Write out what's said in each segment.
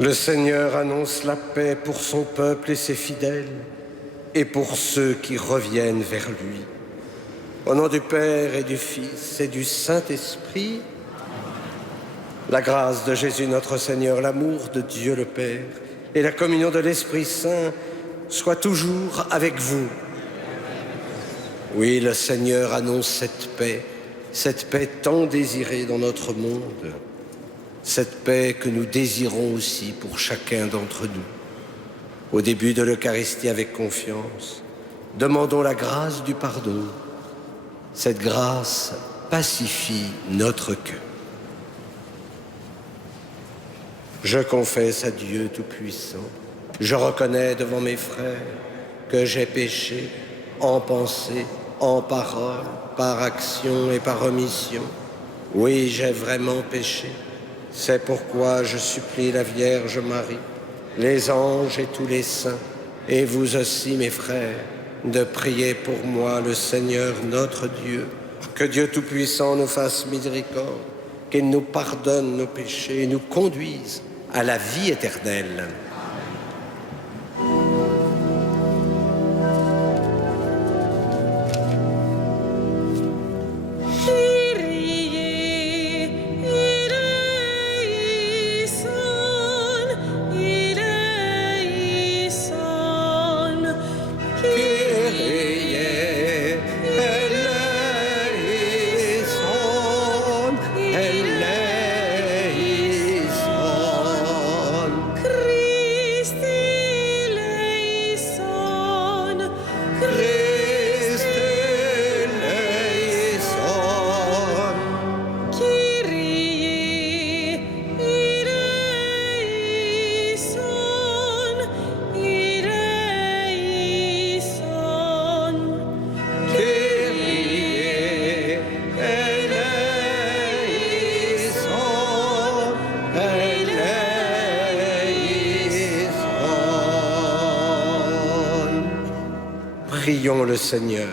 Le Seigneur annonce la paix pour son peuple et ses fidèles, et pour ceux qui reviennent vers lui. Au nom du Père et du Fils et du Saint-Esprit, la grâce de Jésus notre Seigneur, l'amour de Dieu le Père et la communion de l'Esprit Saint soient toujours avec vous. Oui, le Seigneur annonce cette paix tant désirée dans notre monde, cette paix que nous désirons aussi pour chacun d'entre nous. Au début de l'Eucharistie, avec confiance, demandons la grâce du pardon. Cette grâce pacifie notre cœur. Je confesse à Dieu Tout-Puissant, je reconnais devant mes frères que j'ai péché en pensée, en parole, par action et par omission. Oui, j'ai vraiment péché. C'est pourquoi je supplie la Vierge Marie, les anges et tous les saints, et vous aussi, mes frères, de prier pour moi le Seigneur notre Dieu. Que Dieu Tout-Puissant nous fasse miséricorde, qu'il nous pardonne nos péchés et nous conduise à la vie éternelle. Prions le Seigneur.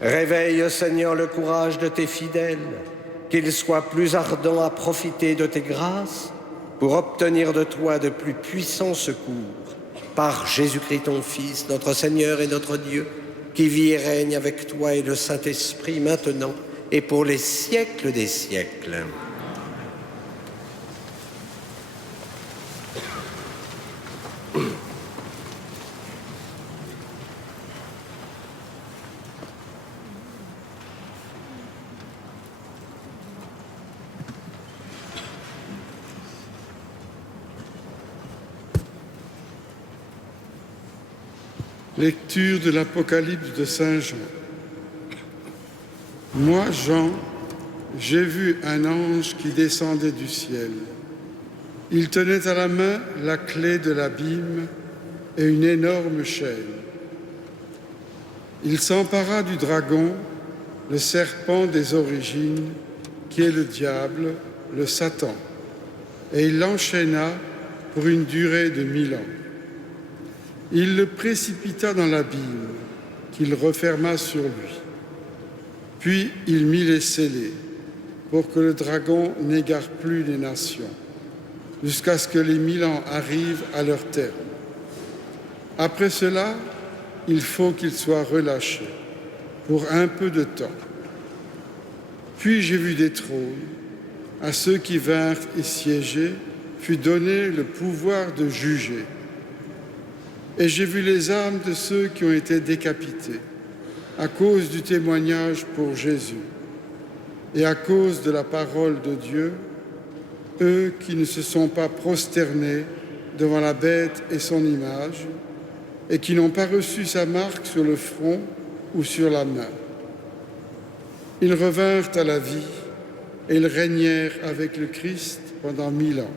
Réveille, Seigneur, le courage de tes fidèles, qu'ils soient plus ardents à profiter de tes grâces pour obtenir de toi de plus puissants secours. Par Jésus-Christ, ton Fils, notre Seigneur et notre Dieu, qui vit et règne avec toi et le Saint-Esprit maintenant et pour les siècles des siècles. Lecture de l'Apocalypse de Saint Jean. Moi, Jean, j'ai vu un ange qui descendait du ciel. Il tenait à la main la clé de l'abîme et une énorme chaîne. Il s'empara du dragon, le serpent des origines, qui est le diable, le Satan, et il l'enchaîna pour une durée de 1000 ans. Il le précipita dans l'abîme, qu'il referma sur lui. Puis il mit les scellés, pour que le dragon n'égare plus les nations, jusqu'à ce que les 1000 ans arrivent à leur terme. Après cela, il faut qu'il soit relâché, pour un peu de temps. Puis j'ai vu des trônes. À ceux qui vinrent y siéger fut donné le pouvoir de juger. Et j'ai vu les âmes de ceux qui ont été décapités à cause du témoignage pour Jésus et à cause de la parole de Dieu, eux qui ne se sont pas prosternés devant la bête et son image et qui n'ont pas reçu sa marque sur le front ou sur la main. Ils revinrent à la vie et ils régnèrent avec le Christ pendant 1000 ans.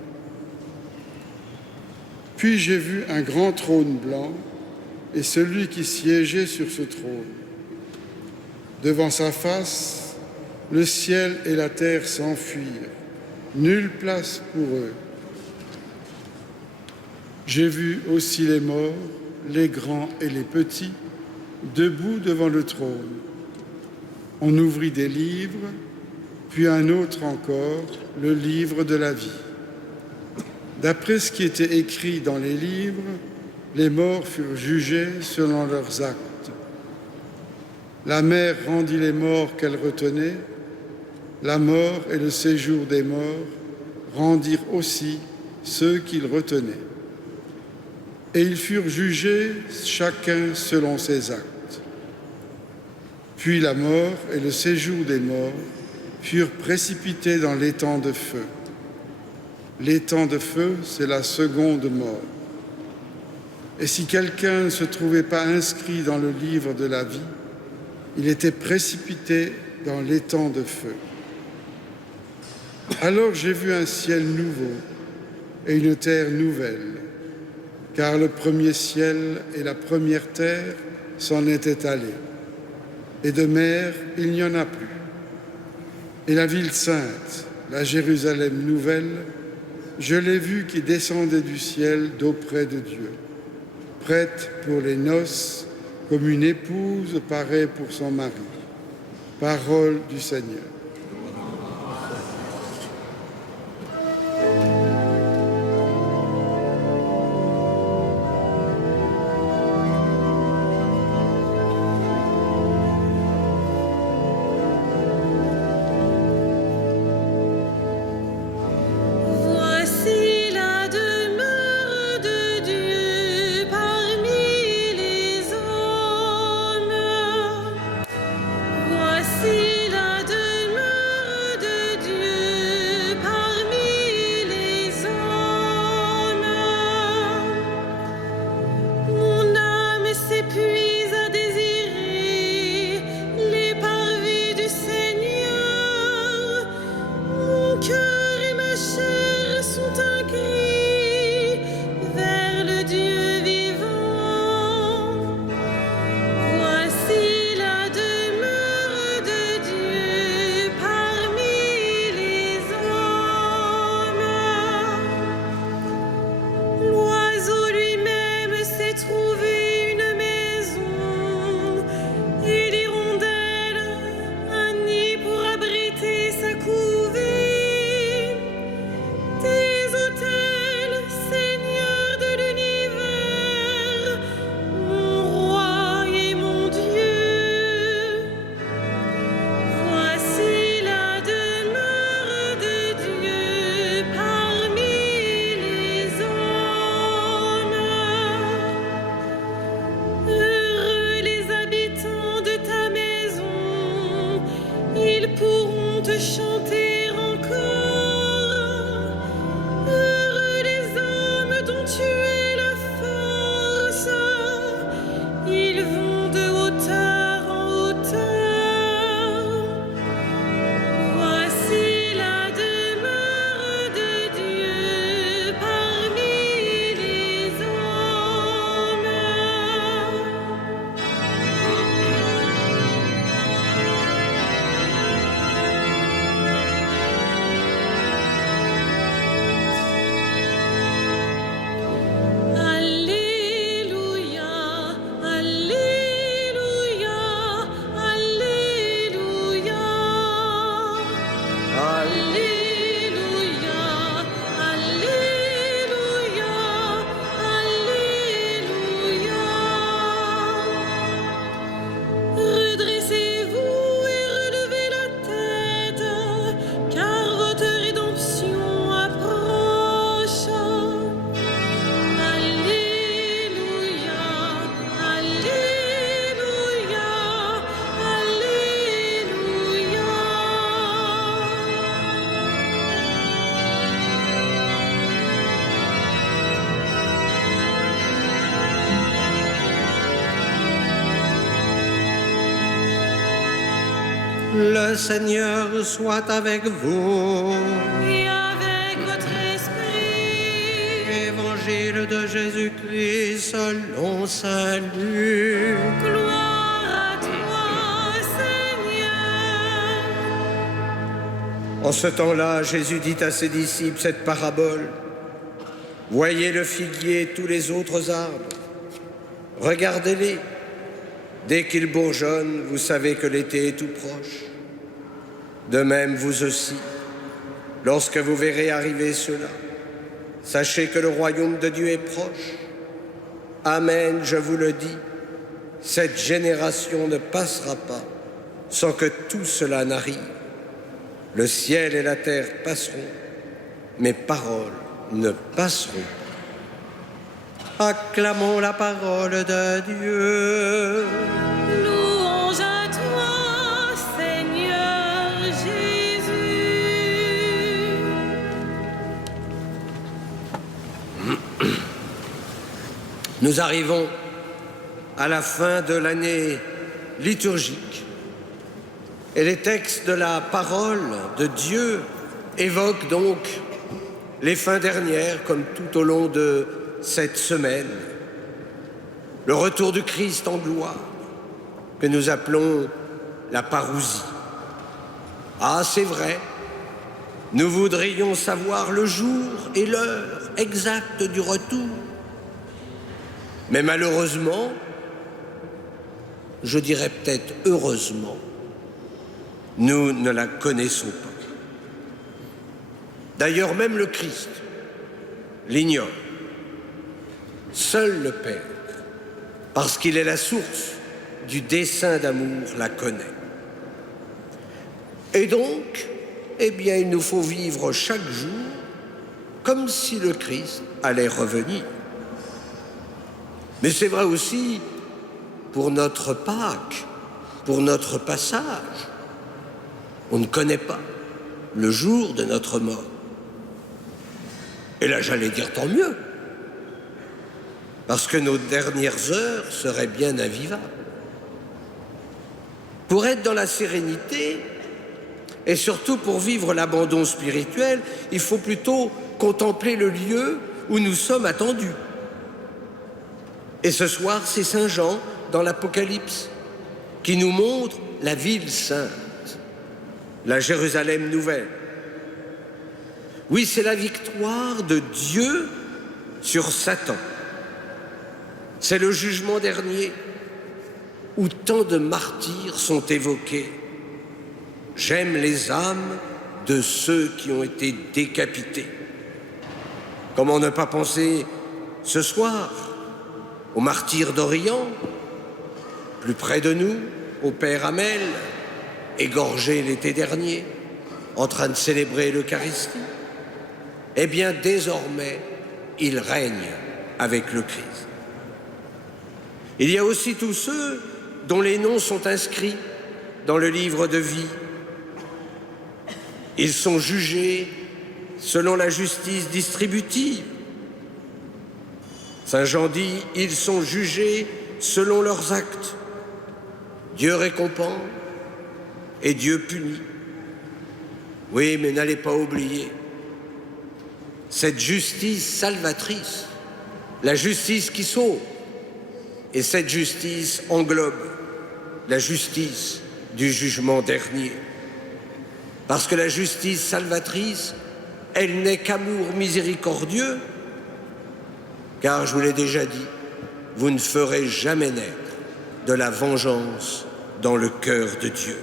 Puis j'ai vu un grand trône blanc et celui qui siégeait sur ce trône. Devant sa face, le ciel et la terre s'enfuirent, nulle place pour eux. J'ai vu aussi les morts, les grands et les petits, debout devant le trône. On ouvrit des livres, puis un autre encore, le livre de la vie. D'après ce qui était écrit dans les livres, les morts furent jugés selon leurs actes. La mer rendit les morts qu'elle retenait. La mort et le séjour des morts rendirent aussi ceux qu'ils retenaient. Et ils furent jugés chacun selon ses actes. Puis la mort et le séjour des morts furent précipités dans l'étang de feu. L'étang de feu, c'est la seconde mort. Et si quelqu'un ne se trouvait pas inscrit dans le livre de la vie, il était précipité dans l'étang de feu. Alors j'ai vu un ciel nouveau et une terre nouvelle, car le premier ciel et la première terre s'en étaient allés, et de mer il n'y en a plus. Et la ville sainte, la Jérusalem nouvelle, je l'ai vue qui descendait du ciel d'auprès de Dieu, prête pour les noces, comme une épouse paraît pour son mari. Parole du Seigneur. Le Seigneur soit avec vous. Et avec votre esprit. Évangile de Jésus-Christ selon saint Luc. Gloire à toi, Seigneur. En ce temps-là, Jésus dit à ses disciples cette parabole. Voyez le figuier et tous les autres arbres. Regardez-les. Dès qu'ils bourgeonnent, vous savez que l'été est tout proche. De même, vous aussi, lorsque vous verrez arriver cela, Sachez que le royaume de Dieu est proche. Amen, je vous le dis, cette génération ne passera pas sans que tout cela n'arrive. Le ciel et la terre passeront, mes paroles ne passeront pas. Acclamons la parole de Dieu. Louange à toi, Seigneur Jésus. Nous arrivons à la fin de l'année liturgique et les textes de la parole de Dieu évoquent donc les fins dernières, comme tout au long de cette semaine, le retour du Christ en gloire, que nous appelons la parousie. Ah, c'est vrai, nous voudrions savoir le jour et l'heure exacte du retour. Mais malheureusement, je dirais peut-être heureusement, nous ne la connaissons pas. D'ailleurs, même le Christ l'ignore. Seul le Père, parce qu'il est la source du dessein d'amour, la connaît. Et donc, eh bien, il nous faut vivre chaque jour comme si le Christ allait revenir. Mais c'est vrai aussi pour notre Pâques, pour notre passage. On ne connaît pas le jour de notre mort. Et là, j'allais dire tant mieux, parce que nos dernières heures seraient bien invivables. Pour être dans la sérénité, et surtout pour vivre l'abandon spirituel, il faut plutôt contempler le lieu où nous sommes attendus. Et ce soir, c'est Saint Jean, dans l'Apocalypse, qui nous montre la ville sainte, la Jérusalem nouvelle. Oui, c'est la victoire de Dieu sur Satan. C'est le jugement dernier où tant de martyrs sont évoqués. J'aime les âmes de ceux qui ont été décapités. Comment ne pas penser ce soir aux martyrs d'Orient, plus près de nous, au Père Hamel, égorgé l'été dernier, en train de célébrer l'Eucharistie. Eh bien, désormais, il règne avec le Christ. Il y a aussi tous ceux dont les noms sont inscrits dans le livre de vie. Ils sont jugés selon la justice distributive. Saint Jean dit, ils sont jugés selon leurs actes. Dieu récompense et Dieu punit. Oui, mais n'allez pas oublier cette justice salvatrice, la justice qui sauve. Et cette justice englobe la justice du jugement dernier. Parce que la justice salvatrice, elle n'est qu'amour miséricordieux, car je vous l'ai déjà dit, vous ne ferez jamais naître de la vengeance dans le cœur de Dieu.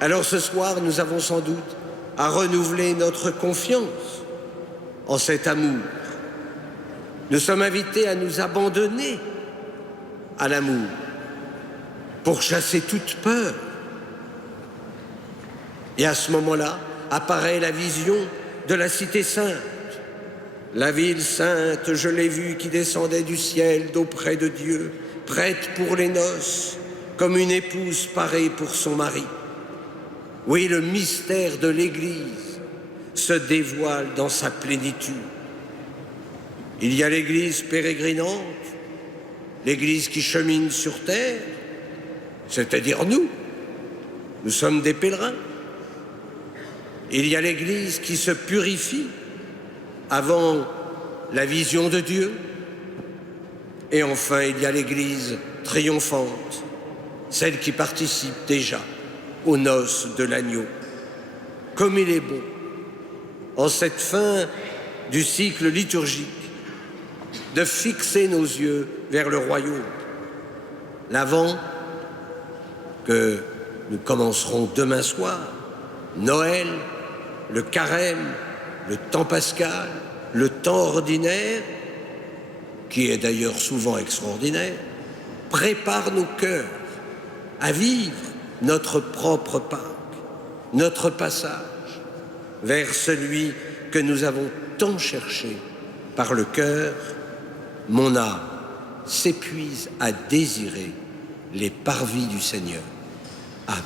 Alors ce soir, nous avons sans doute à renouveler notre confiance en cet amour. Nous sommes invités à nous abandonner à l'amour pour chasser toute peur. Et à ce moment-là, apparaît la vision de la cité sainte. La ville sainte, je l'ai vue, qui descendait du ciel d'auprès de Dieu, prête pour les noces, comme une épouse parée pour son mari. Oui, le mystère de l'Église se dévoile dans sa plénitude. Il y a l'Église pérégrinante, l'Église qui chemine sur terre, c'est-à-dire nous. Nous sommes des pèlerins. Il y a l'Église qui se purifie avant la vision de Dieu. Et enfin, il y a l'Église triomphante, celle qui participe déjà aux noces de l'agneau. Comme il est beau, en cette fin du cycle liturgique, de fixer nos yeux vers le royaume. L'Avent, que nous commencerons demain soir, Noël, le carême, le temps pascal, le temps ordinaire, qui est d'ailleurs souvent extraordinaire, prépare nos cœurs à vivre notre propre Pâques, notre passage vers celui que nous avons tant cherché par le cœur. Mon âme s'épuise à désirer les parvis du Seigneur. Amen.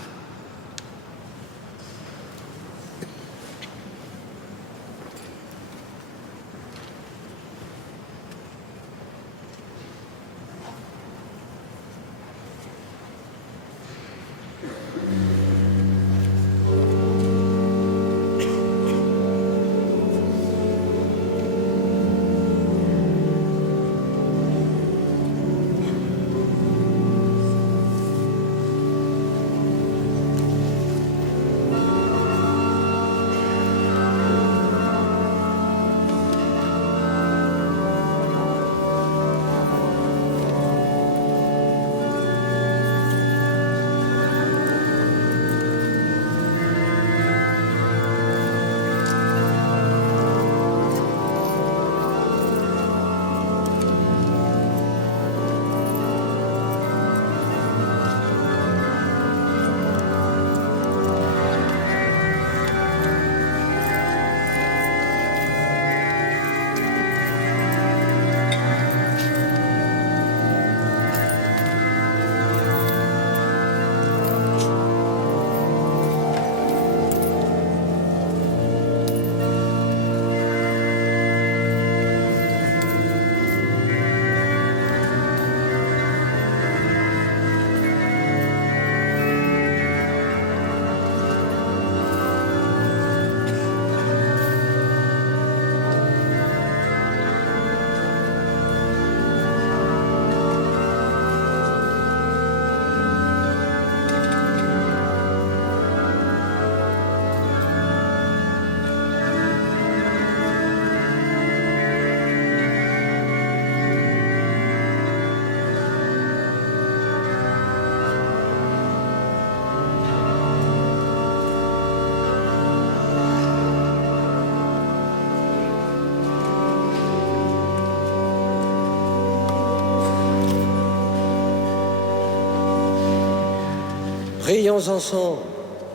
Prions ensemble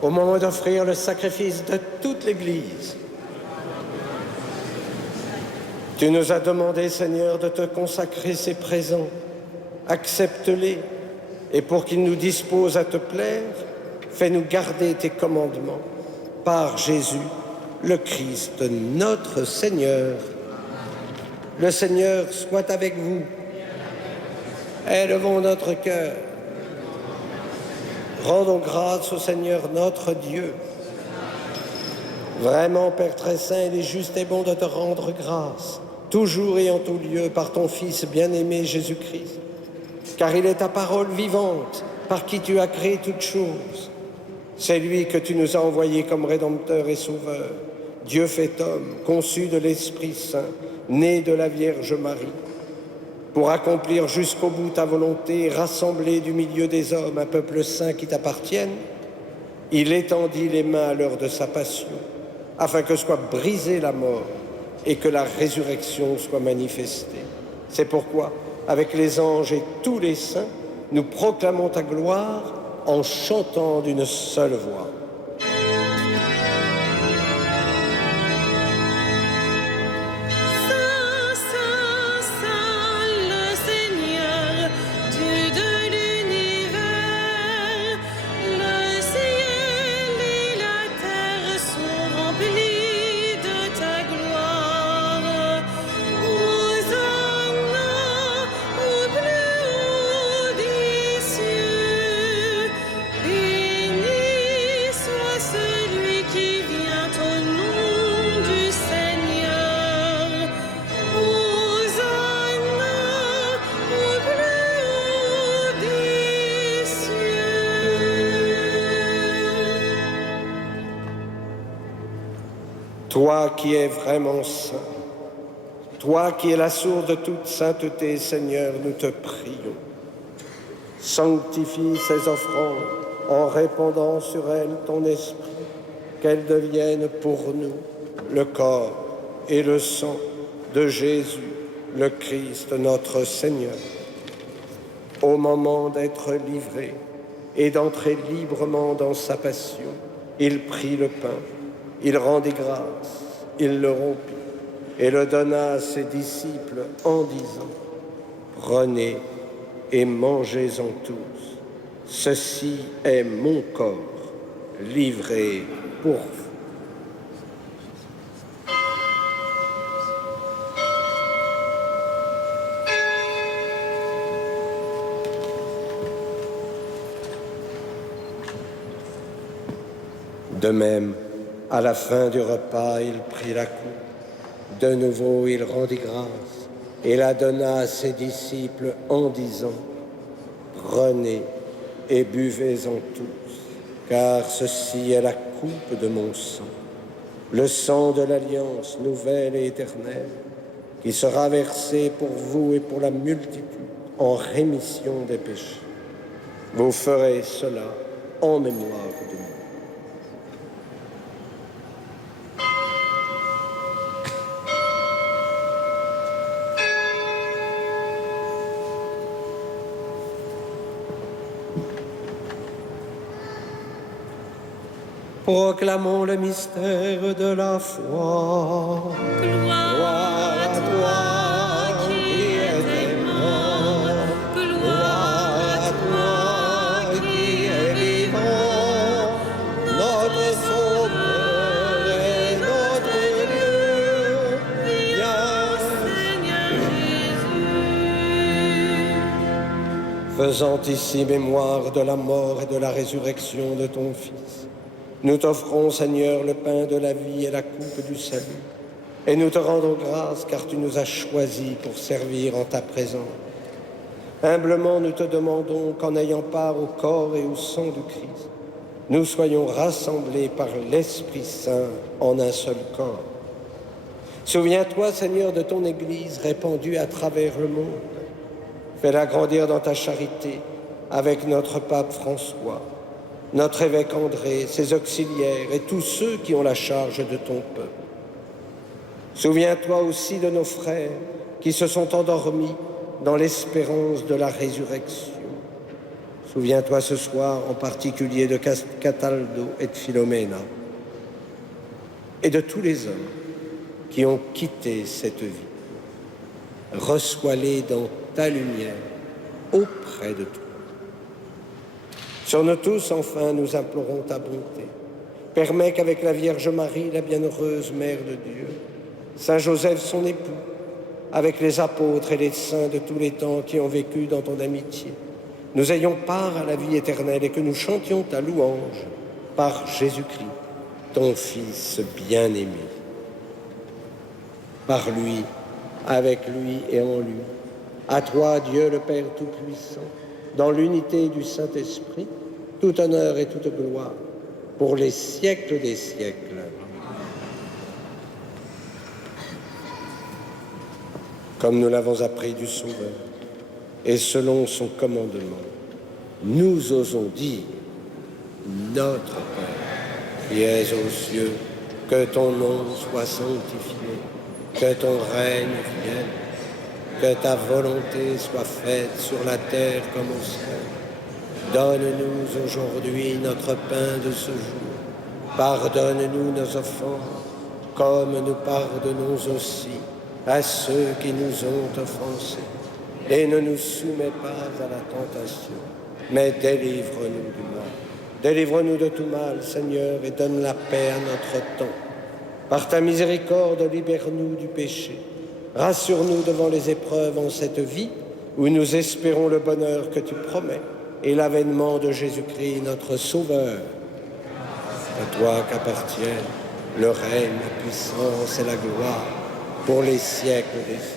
au moment d'offrir le sacrifice de toute l'Église. Tu nous as demandé, Seigneur, de te consacrer ces présents. Accepte-les, et pour qu'ils nous disposent à te plaire, fais-nous garder tes commandements. Par Jésus, le Christ, notre Seigneur. Le Seigneur soit avec vous. Élevons notre cœur. Rendons grâce au Seigneur notre Dieu. Vraiment, Père très saint, il est juste et bon de te rendre grâce, toujours et en tout lieu, par ton Fils bien-aimé Jésus-Christ. Car il est ta parole vivante, par qui tu as créé toutes choses. C'est lui que tu nous as envoyé comme Rédempteur et Sauveur, Dieu fait homme, conçu de l'Esprit Saint, né de la Vierge Marie, pour accomplir jusqu'au bout ta volonté, rassembler du milieu des hommes un peuple saint qui t'appartienne. Il étendit les mains à l'heure de sa passion, afin que soit brisée la mort et que la résurrection soit manifestée. C'est pourquoi, avec les anges et tous les saints, nous proclamons ta gloire en chantant d'une seule voix. Toi qui es vraiment saint, toi qui es la source de toute sainteté, Seigneur, nous te prions. Sanctifie ces offrandes en répandant sur elles ton esprit, qu'elles deviennent pour nous le corps et le sang de Jésus, le Christ, notre Seigneur. Au moment d'être livré et d'entrer librement dans sa passion, il prit le pain, il rendit grâce, il le rompit et le donna à ses disciples en disant : « Prenez et mangez-en tous. Ceci est mon corps, livré pour vous. » De même, à la fin du repas, il prit la coupe. De nouveau, il rendit grâce et la donna à ses disciples en disant : « Prenez et buvez-en tous, car ceci est la coupe de mon sang, le sang de l'alliance nouvelle et éternelle, qui sera versé pour vous et pour la multitude en rémission des péchés. Vous ferez cela en mémoire de moi. » Proclamons le mystère de la foi. Gloire à toi qui es mort, gloire à toi qui es vivant, notre Sauveur et notre Dieu. viens Seigneur Jésus. Faisant ici mémoire de la mort et de la résurrection de ton Fils, nous t'offrons, Seigneur, le pain de la vie et la coupe du salut. Et nous te rendons grâce car tu nous as choisis pour servir en ta présence. Humblement, nous te demandons qu'en ayant part au corps et au sang du Christ, nous soyons rassemblés par l'Esprit Saint en un seul corps. Souviens-toi, Seigneur, de ton Église répandue à travers le monde. Fais-la grandir dans ta charité avec notre pape François, notre évêque André, ses auxiliaires et tous ceux qui ont la charge de ton peuple. Souviens-toi aussi de nos frères qui se sont endormis dans l'espérance de la résurrection. Souviens-toi ce soir en particulier de Cataldo et de Philomena et de tous les hommes qui ont quitté cette vie. Reçois-les dans ta lumière auprès de toi. Sur nous tous, enfin, nous implorons ta bonté. Permets qu'avec la Vierge Marie, la bienheureuse Mère de Dieu, Saint Joseph, son époux, avec les apôtres et les saints de tous les temps qui ont vécu dans ton amitié, nous ayons part à la vie éternelle et que nous chantions ta louange par Jésus-Christ, ton Fils bien-aimé. Par lui, avec lui et en lui, à toi, Dieu le Père Tout-Puissant, dans l'unité du Saint-Esprit, tout honneur et toute gloire, pour les siècles des siècles. Comme nous l'avons appris du Sauveur, et selon son commandement, nous osons dire : Notre Père, qui es aux cieux, que ton nom soit sanctifié, que ton règne vienne, que ta volonté soit faite sur la terre comme au ciel. Donne-nous aujourd'hui notre pain de ce jour. Pardonne-nous nos offenses, comme nous pardonnons aussi à ceux qui nous ont offensés. Et ne nous soumets pas à la tentation, mais délivre-nous du mal. Délivre-nous de tout mal, Seigneur, et donne la paix à notre temps. Par ta miséricorde, libère-nous du péché. Rassure-nous devant les épreuves en cette vie, où nous espérons le bonheur que tu promets et l'avènement de Jésus-Christ, notre Sauveur. À toi qu'appartiennent le règne, la puissance et la gloire pour les siècles des siècles.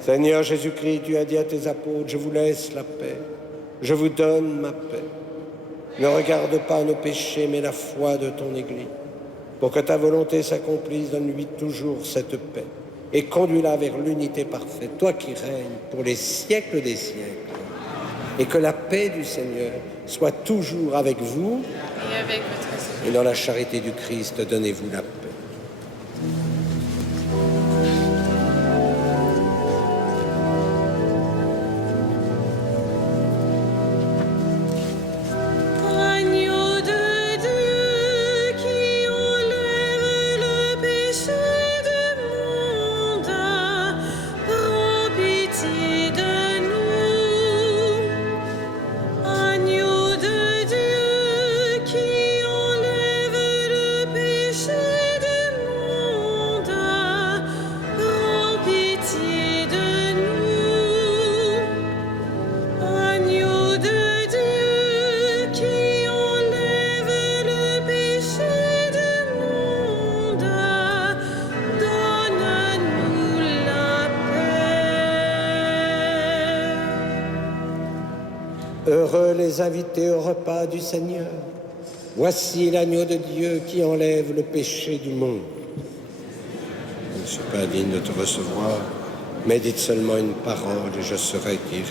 Seigneur Jésus-Christ, tu as dit à tes apôtres : je vous laisse la paix, je vous donne ma paix. Ne regarde pas nos péchés, mais la foi de ton Église. Pour que ta volonté s'accomplisse, donne-lui toujours cette paix et conduis-la vers l'unité parfaite, toi qui règnes pour les siècles des siècles. Et que la paix du Seigneur soit toujours avec vous Et avec votre esprit. et dans la charité du Christ, donnez-vous la paix. Heureux les invités au repas du Seigneur. Voici l'agneau de Dieu qui enlève le péché du monde. Je ne suis pas digne de te recevoir, mais dites seulement une parole et je serai guéri.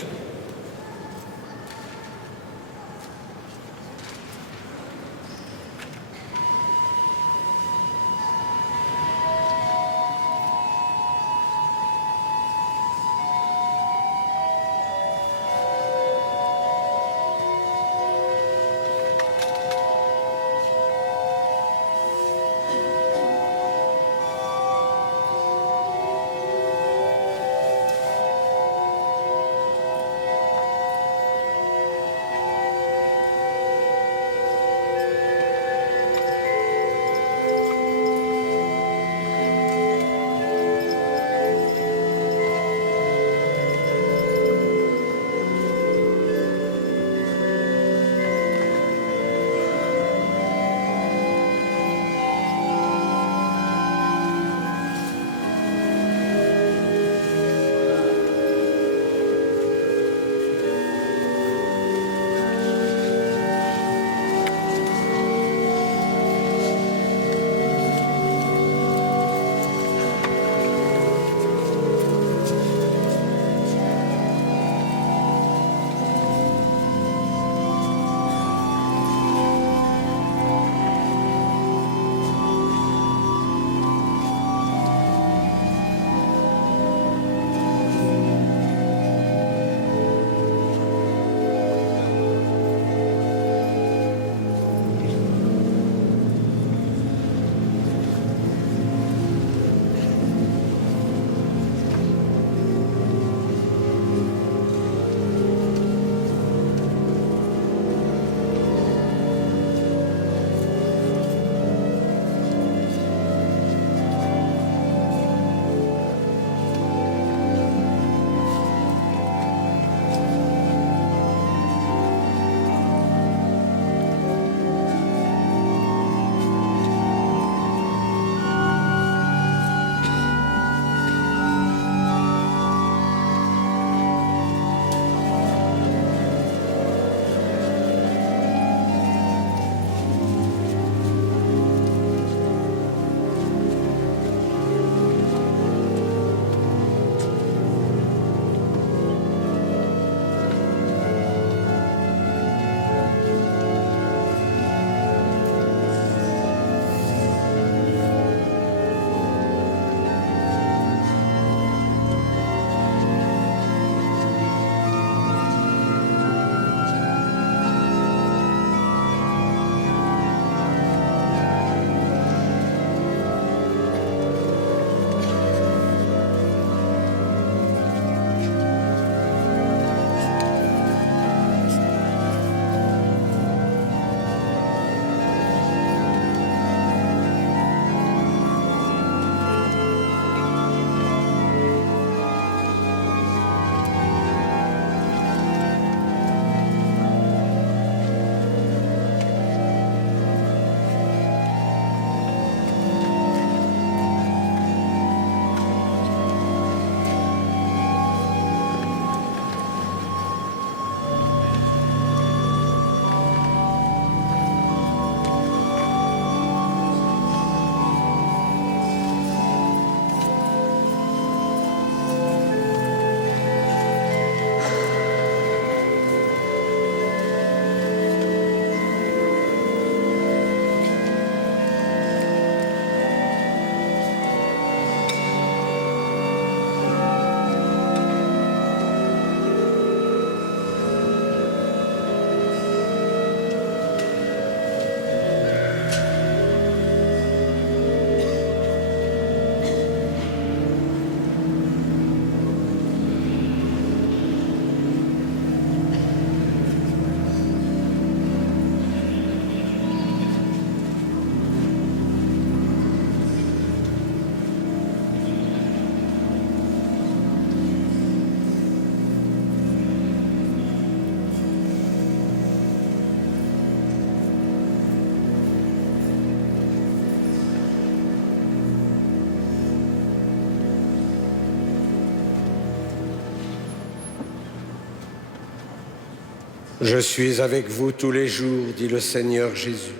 Je suis avec vous tous les jours, dit le Seigneur Jésus,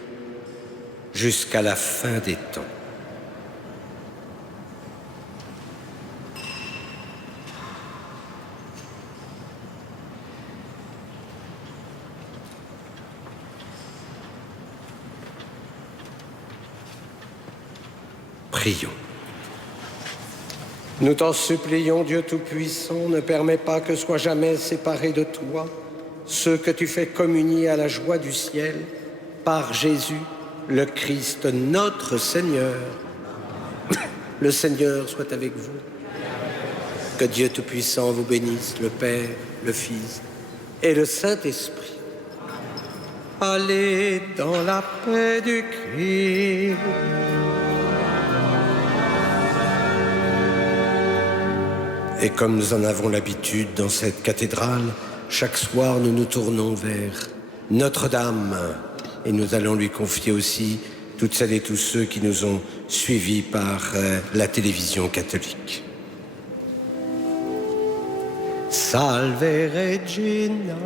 jusqu'à la fin des temps. Prions. Nous t'en supplions, Dieu Tout-Puissant, ne permets pas que soient jamais séparés de toi ceux que tu fais communier à la joie du ciel par Jésus, le Christ, notre Seigneur. Le Seigneur soit avec vous. Que Dieu Tout-Puissant vous bénisse, le Père, le Fils et le Saint-Esprit. Allez dans la paix du Christ. Et comme nous en avons l'habitude dans cette cathédrale, chaque soir nous nous tournons vers Notre-Dame et nous allons lui confier aussi toutes celles et tous ceux qui nous ont suivis par la télévision catholique. Salve Regina.